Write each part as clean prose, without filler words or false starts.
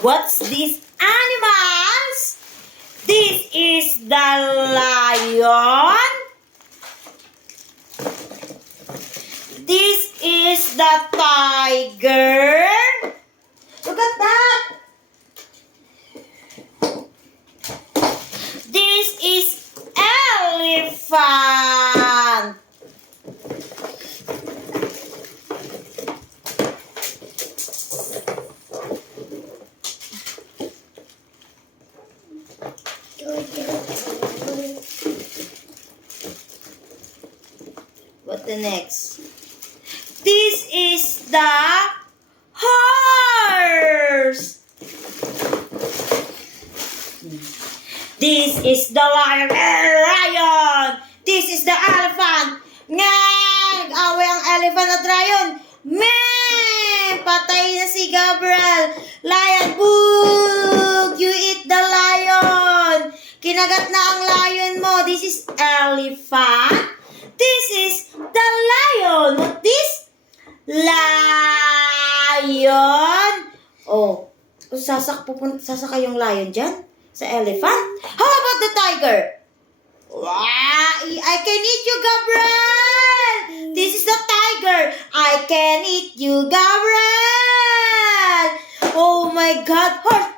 What's these animals? This is the lion. This is the tiger. Look at that. This is elephant. What the next? This is the horse. This is the lion. This is the elephant. Ngag! Away ang elephant at lion. Meh! Patay na si Gabriel. Lion, boog! You eat the lion. Kinagat na ang lion mo. This is elephant. This is the lion. What this? Lion. Oh, sasakay yung lion dyan? Sa elephant? How about the tiger? Wow! I can eat you, Gabriel! This is the tiger. I can eat you, Gabriel! Oh my God! Horse!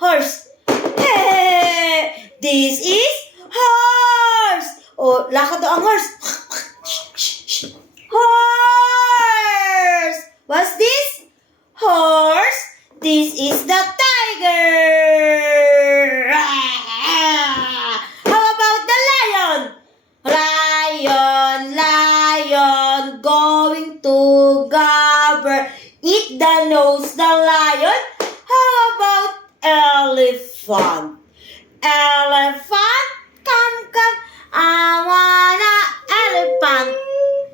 Horse! This is horse! Oh, lakad daw ang horse. Horse! What's this? Horse. This is the tiger. How about the lion? Lion going to gobble. Eat the nose, the lion. How about elephant? Elephant, come. I wanna elephant.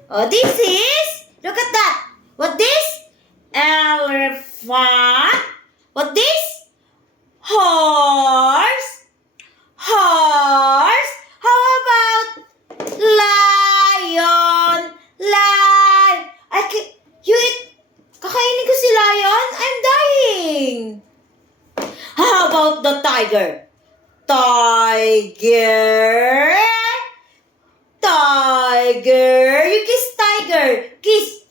Oh, this is, look at that. What this? Elephant. What this? Horse. Horse. How about lion? You eat. Kakainin ko si lion? I'm dying. How about the tiger? Tiger. You kiss tiger. Kiss.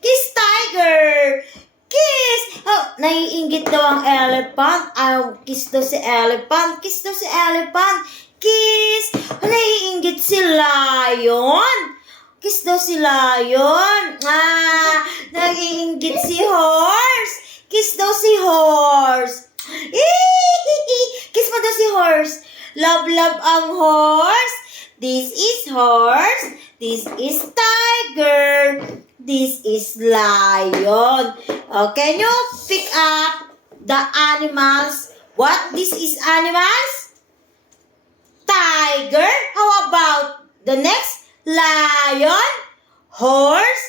Kiss tiger. Kiss. Oh, naiinggit daw ang elephant. Kiss daw si elephant. Kiss daw si elephant. Kiss. Naiinggit si lion. Kiss daw si lion. Naiinggit si horse. Kiss daw si horse. Kiss mo daw si horse. Love ang horse. This is horse. This is tiger. This is lion. Can you pick up the animals? What this is animals? Tiger. How about the next? Lion. Horse.